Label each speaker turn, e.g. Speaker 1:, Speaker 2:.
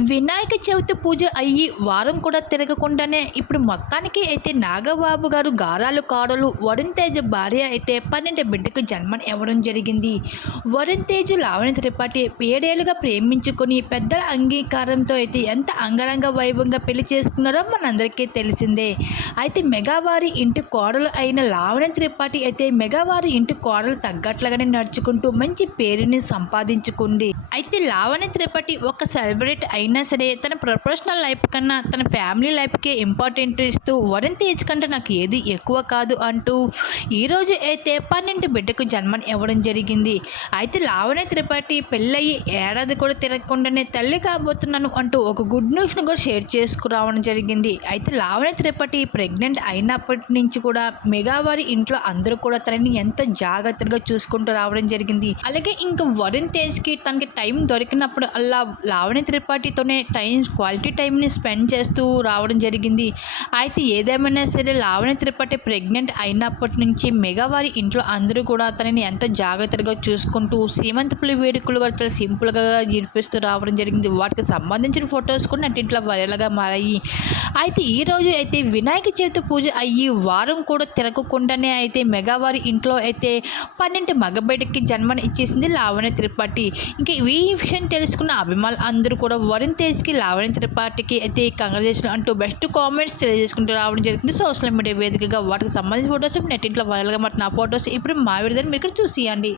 Speaker 1: వినాయక చవితి పూజ అయ్యి వారం కూడా తిరగకుండానే ఇప్పుడు మొత్తానికి అయితే నాగబాబు గారు గారాలు కాడలు వరుణ్ తేజ్ భార్య అయితే పన్నెండు బిడ్డకు జన్మని ఇవ్వడం జరిగింది. వరుణ్ తేజ్ లావణ్య త్రిపాఠి ఏడేళ్ళుగా ప్రేమించుకొని పెద్దల అంగీకారంతో అయితే ఎంత అంగరంగ వైభవంగా పెళ్ళి చేసుకున్నారో మనందరికీ తెలిసిందే. అయితే మెగావారి ఇంటి కోడలు అయిన లావణ్య త్రిపాఠి అయితే మెగావారి ఇంటి కోడలు తగ్గట్లుగానే నడుచుకుంటూ మంచి పేరుని సంపాదించుకుంది. అయితే లావణ్య త్రిపాఠి ఒక సెలబ్రిటీ అయినా సరే తన ప్రొఫెషనల్ లైఫ్ కన్నా తన ఫ్యామిలీ లైఫ్కే ఇంపార్టెంట్ ఇస్తూ వరుణ్ తేజ్ కంటే నాకు ఏది ఎక్కువ కాదు అంటూ ఈరోజు అయితే పన్నెండు బిడ్డకు జన్మని ఇవ్వడం జరిగింది. అయితే లావణ్య త్రిపాఠి పెళ్ళయి ఏడాది కూడా తిరగకుండానే తల్లి కాబోతున్నాను అంటూ ఒక గుడ్ న్యూస్ను కూడా షేర్ చేసుకురావడం జరిగింది. అయితే లావణ్య త్రిపాఠి ప్రెగ్నెంట్ అయినప్పటి నుంచి కూడా మెగావారి ఇంట్లో అందరూ కూడా తనని ఎంతో జాగ్రత్తగా చూసుకుంటూ రావడం జరిగింది. అలాగే ఇంకా వరుణ్ తేజ్కి తనకి టైం దొరికినప్పుడు అలా లావణ్య ఫ్యామిలీతోనే టైం క్వాలిటీ టైంని స్పెండ్ చేస్తూ రావడం జరిగింది. అయితే ఏదేమైనా సరే లావణ్య త్రిపాఠి ప్రెగ్నెంట్ అయినప్పటి నుంచి మెగావారి ఇంట్లో అందరూ కూడా తనని ఎంతో జాగ్రత్తగా చూసుకుంటూ సీమంతపులి వేడుకలు కూడా చాలా సింపుల్గా జరిపిస్తూ రావడం జరిగింది. వాటికి సంబంధించిన ఫొటోస్ కూడా నటింట్లో వైరల్గా మారాయి. అయితే ఈరోజు అయితే వినాయక చవితి పూజ అయ్యి వారం కూడా తిరగకుండానే అయితే మెగావారి ఇంట్లో అయితే పన్నెండు మగబిడ్డకి జన్మని ఇచ్చేసింది లావణ్య త్రిపాఠి. ఇంకా ఈ విషయం తెలుసుకున్న అభిమానులు అందరూ కూడా వరుణ్ తేజ్కి లావణ్య త్రిపాఠికి అయితే కంగ్రాచులేషన్ అంటూ బెస్ట్ కామెంట్స్ తెలియజేసుకుంటూ రావడం జరిగింది. సోషల్ మీడియా వేదికగా వాటికి సంబంధించిన ఫొటోస్ నెట్టింట్లో వైరల్గా మరి నా ఫొటోస్ ఇప్పుడు మా విడుదల మీరు చూసియండి.